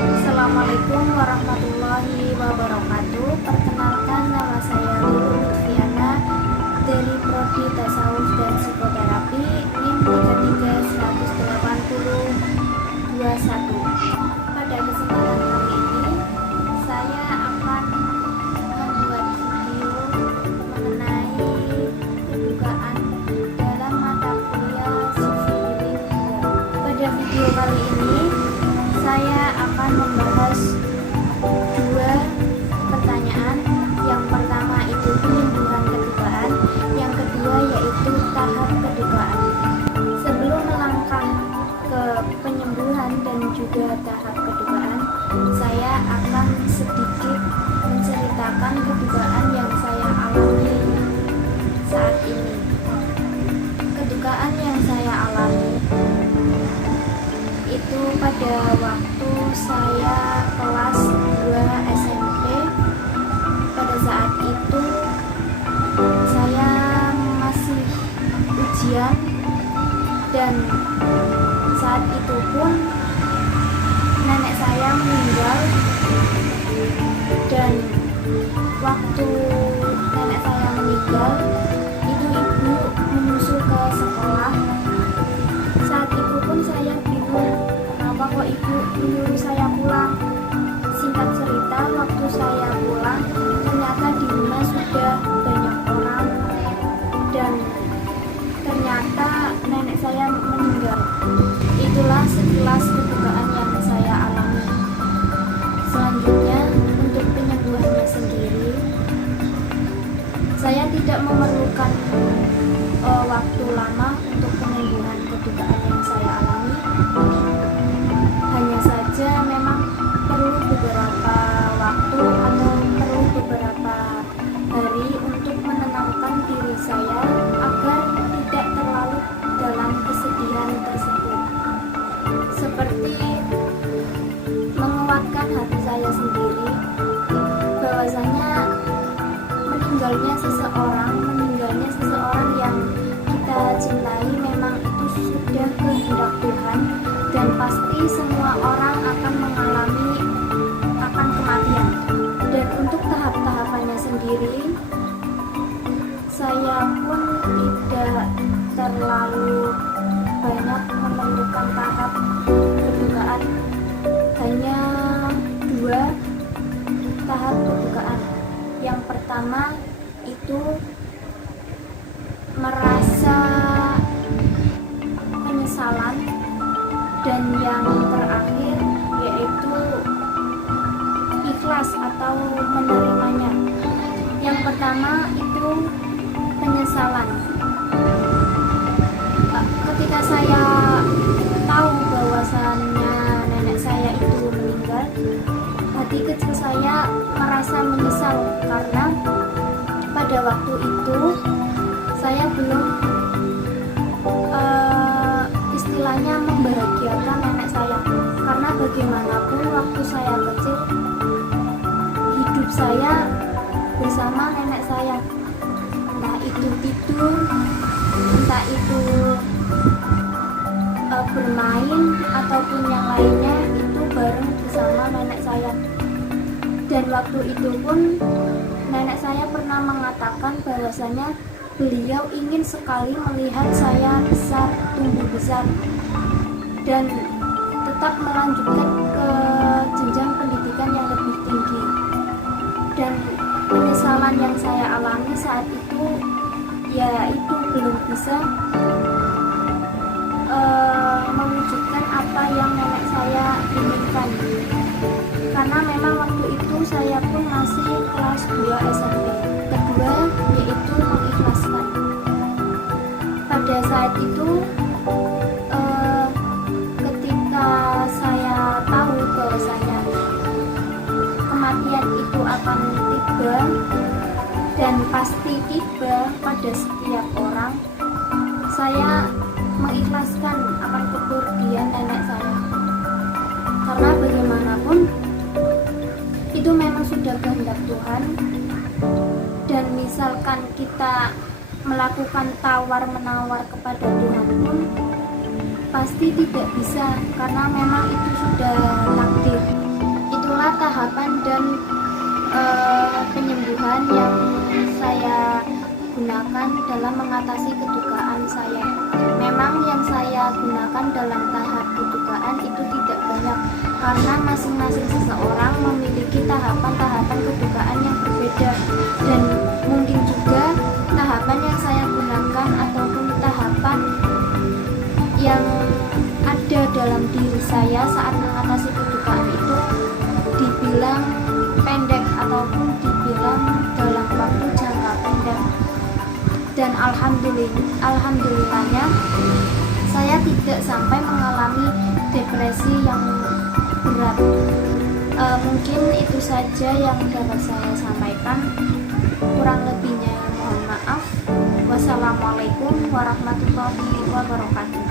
Assalamualaikum warahmatullahi wabarakatuh. Perkenalkan, nama saya Lulu Lutfiana dari Prodi Tasawuf dan Psikoterapi, NIM 331801. Pada kesempatan kali ini saya akan membuat video mengenai kedukaan dalam mata kuliah Sufi Healing. Pada video kali ini saya akan membahas dua pertanyaan. Yang pertama itu penyembuhan kedukaan, yang kedua yaitu tahap kedukaan. Sebelum melangkah ke penyembuhan dan juga tahap kedukaan, saya akan sedikit menceritakan kedukaan yang saya alami saat ini. Kedukaan yang saya alami itu pada waktu saya kelas 2 SMP. Pada saat itu saya masih ujian, dan saat itu pun nenek saya meninggal. Dan waktu nenek saya meninggal itu ibu menyusul ke sekolah. Saat itu pun saya bingung, kenapa kok ibu menyuruh saya pulang. Singkat cerita, waktu saya pulang ternyata di rumah sudah banyak orang, dan ternyata nenek saya meninggal. Itulah sekilas kedukaan yang saya alami. Selanjutnya, untuk penyembuhannya sendiri, saya tidak memerlukan waktu lama untuk penyembuhan kedukaan yang saya alami. Hanya saja memang perlu beberapa waktu atau perlu beberapa hari untuk menenangkan diri saya agar tidak terlalu dalam kesedihan tersebut. Seperti menguatkan hati saya sendiri bahwasanya meninggalnya seseorang yang kita cintai memang itu sudah kehendak Tuhan, dan pasti semua orang akan mengalami akan kematian. Dan untuk tahap-tahapannya sendiri, saya pun tidak terlalu banyak memerlukan tahap kedukaan, hanya dua tahap kedukaan. Yang pertama itu merasa penyesalan, dan yang terakhir yaitu ikhlas atau menerimanya. Yang pertama itu penyesalan. Ketika saya tahu bahwasannya nenek saya itu meninggal, hati kecil saya merasa menyesal karena pada waktu itu saya belum istilahnya membahagiakan nenek saya, karena bagaimanapun waktu saya kecil hidup saya bersama nenek saya, entah itu tidur, entah itu bermain ataupun yang lainnya, itu bareng bersama nenek saya. Dan waktu itu pun nenek saya pernah mengatakan bahwasanya beliau ingin sekali melihat saya tumbuh besar dan tetap melanjutkan ke jenjang pendidikan yang lebih tinggi. Dan penyesalan yang saya alami saat itu yaitu belum bisa mewujudkan apa yang nenek saya inginkan, karena memang waktu itu saya pun masih kelas 2 SMP. Kedua yaitu mengikhlaskan. Pada saat itu ketika saya tahu bahwasanya kematian itu akan tiba dan pasti tiba pada setiap orang, saya mengikhlaskan akan kepergian nenek saya, karena bagaimanapun itu memang sudah kehendak Tuhan. Dan misalkan kita melakukan tawar-menawar kepada Tuhan pun pasti tidak bisa, karena memang itu sudah takdir. kedukaan yang saya gunakan dalam mengatasi kedukaan saya. Memang yang saya gunakan dalam tahap kedukaan itu tidak banyak, karena masing-masing seseorang memiliki tahapan-tahapan kedukaan yang berbeda, dan mungkin juga tahapan yang saya gunakan ataupun tahapan yang ada dalam diri saya saat mengatasi kedukaan itu dibilang pendek ataupun dibilang dalam waktu jangka pendek. Dan alhamdulillahnya saya tidak sampai mengalami depresi yang berat. Mungkin itu saja yang dapat saya sampaikan. Kurang lebihnya mohon maaf. Wassalamualaikum warahmatullahi wabarakatuh.